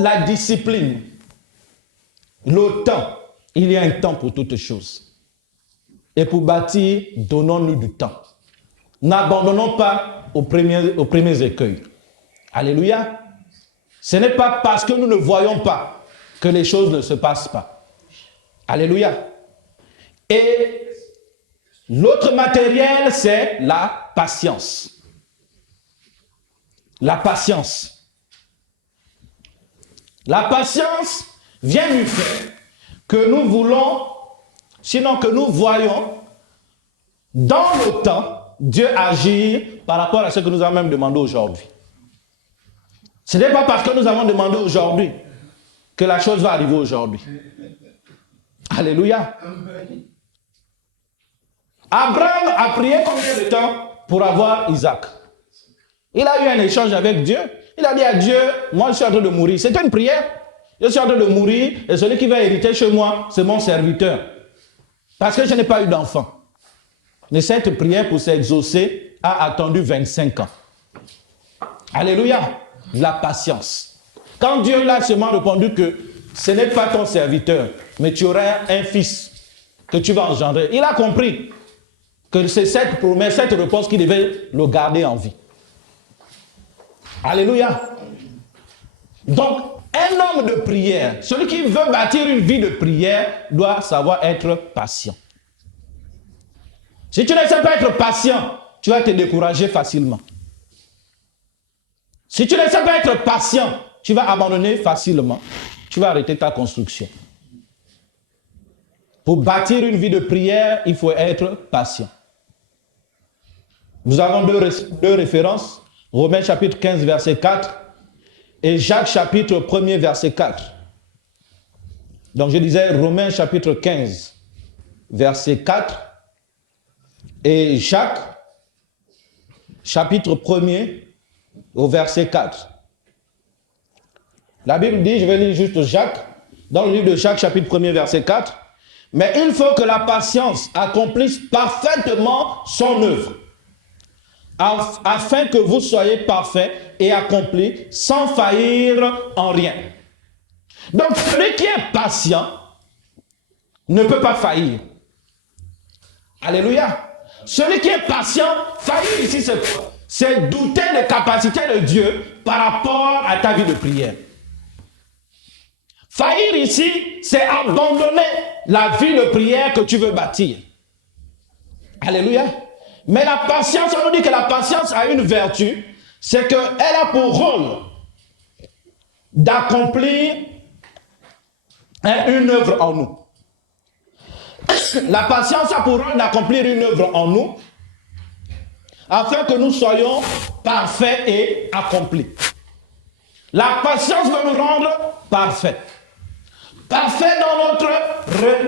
la discipline, le temps, il y a un temps pour toutes choses. Et pour bâtir, donnons-nous du temps. N'abandonnons pas aux premiers écueils. Alléluia. Ce n'est pas parce que nous ne voyons pas que les choses ne se passent pas. Alléluia. Et l'autre matériel, c'est la patience. La patience. La patience vient du fait que nous voulons, sinon que nous voyons, dans le temps, Dieu agir par rapport à ce que nous avons même demandé aujourd'hui. Ce n'est pas parce que nous avons demandé aujourd'hui que la chose va arriver aujourd'hui. Alléluia. Abraham a prié combien de temps pour avoir Isaac? Il a eu un échange avec Dieu. Il a dit à Dieu, moi je suis en train de mourir. C'était une prière. Je suis en train de mourir et celui qui va hériter chez moi, c'est mon serviteur. Parce que je n'ai pas eu d'enfant. Mais cette prière pour s'exaucer a attendu 25 ans. Alléluia. La patience. Quand Dieu l'a seulement répondu que ce n'est pas ton serviteur, mais tu auras un fils que tu vas engendrer. Il a compris que c'est cette promesse, cette réponse qui devait le garder en vie. Alléluia. Donc, un homme de prière, celui qui veut bâtir une vie de prière, doit savoir être patient. Si tu ne sais pas être patient, tu vas te décourager facilement. Si tu ne sais pas être patient, tu vas abandonner facilement. Tu vas arrêter ta construction. Pour bâtir une vie de prière, il faut être patient. Nous avons deux références. Romains chapitre 15, verset 4 et Jacques chapitre 1er, verset 4. Donc je disais Romains chapitre 15, verset 4 et Jacques chapitre 1er au verset 4. La Bible dit, je vais lire juste Jacques, dans le livre de Jacques chapitre 1er, verset 4. Mais il faut que la patience accomplisse parfaitement son œuvre, afin que vous soyez parfaits et accomplis sans faillir en rien. Donc celui qui est patient ne peut pas faillir. Alléluia. Celui qui est patient, faillir ici c'est quoi? C'est douter des capacités de Dieu par rapport à ta vie de prière. Faillir ici, c'est abandonner la vie de prière que tu veux bâtir. Alléluia. Mais la patience, on nous dit que la patience a une vertu, c'est qu'elle a pour rôle d'accomplir une œuvre en nous. La patience a pour rôle d'accomplir une œuvre en nous, afin que nous soyons parfaits et accomplis. La patience veut nous rendre parfaits. Parfaits dans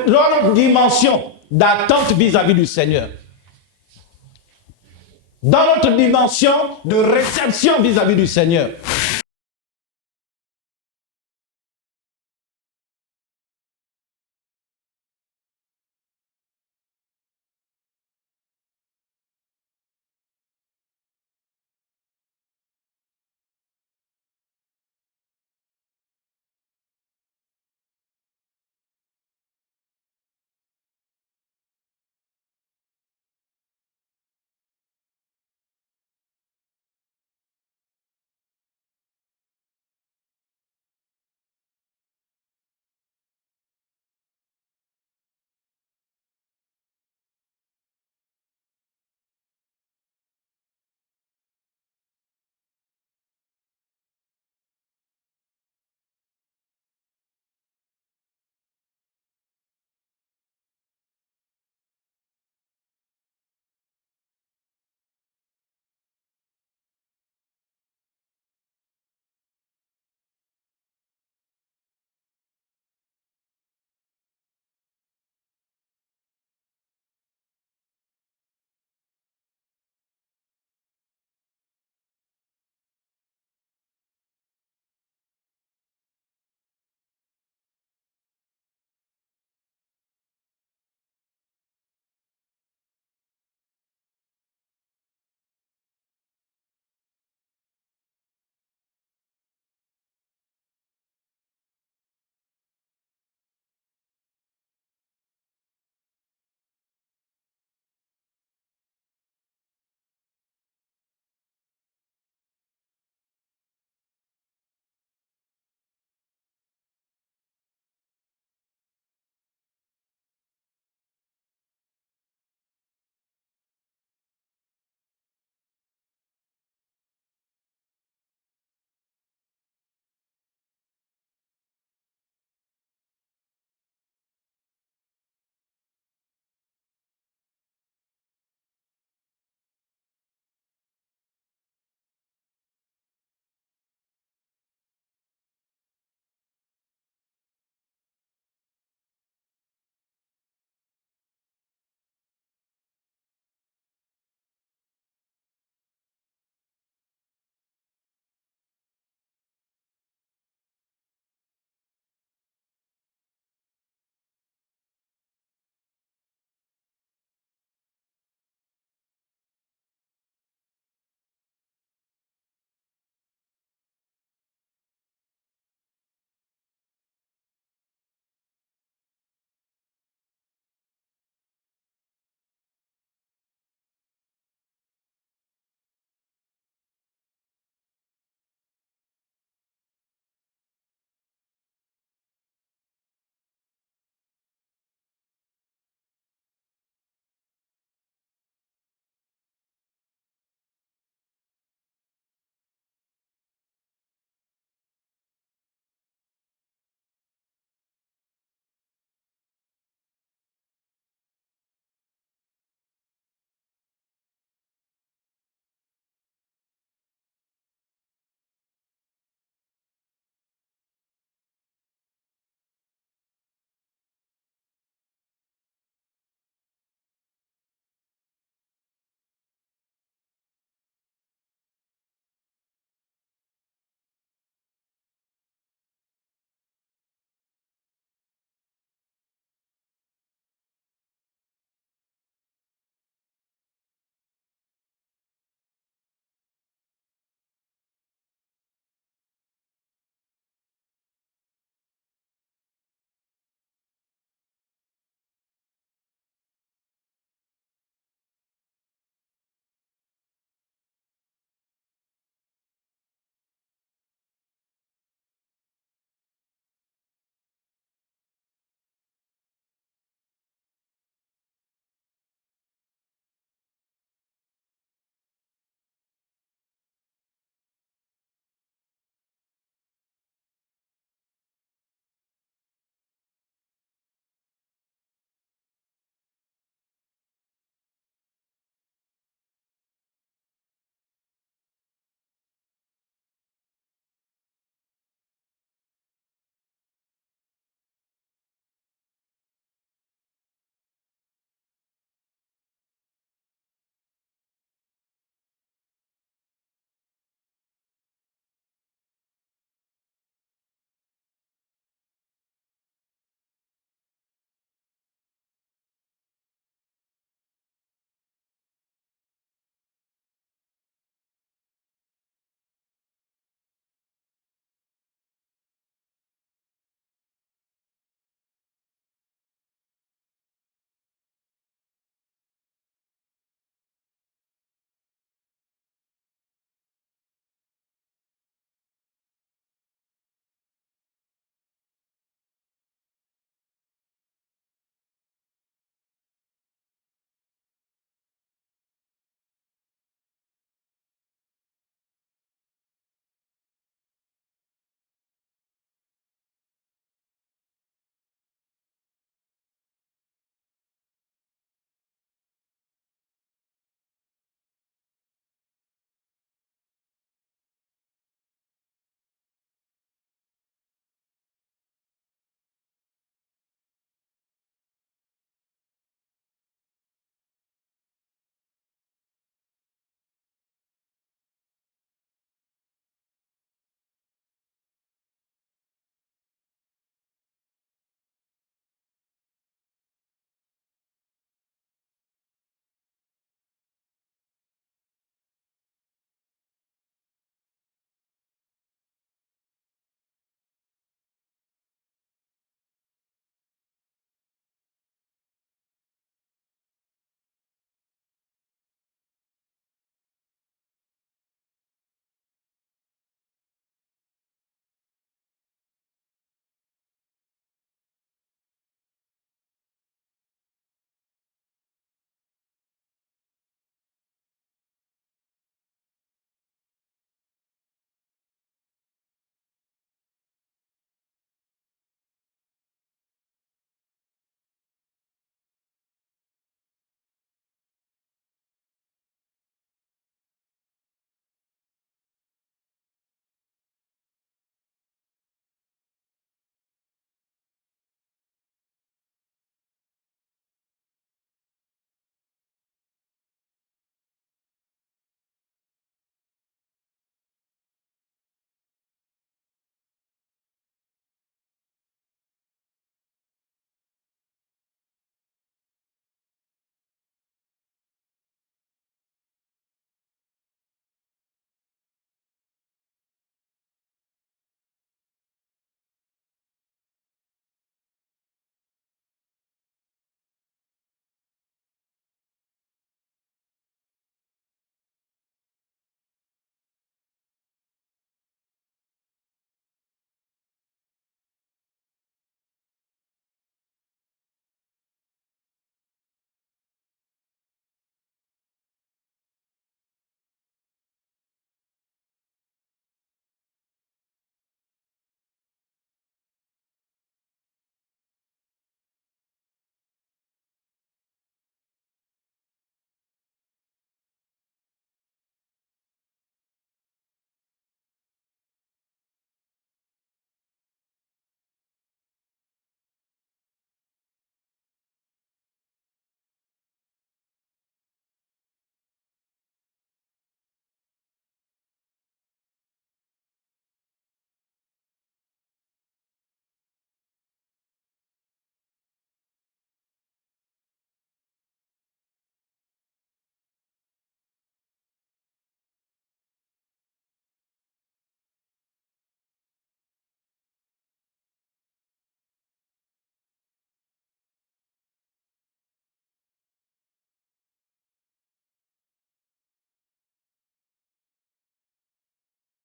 notre dimension d'attente vis-à-vis du Seigneur. Dans notre dimension de réception vis-à-vis du Seigneur.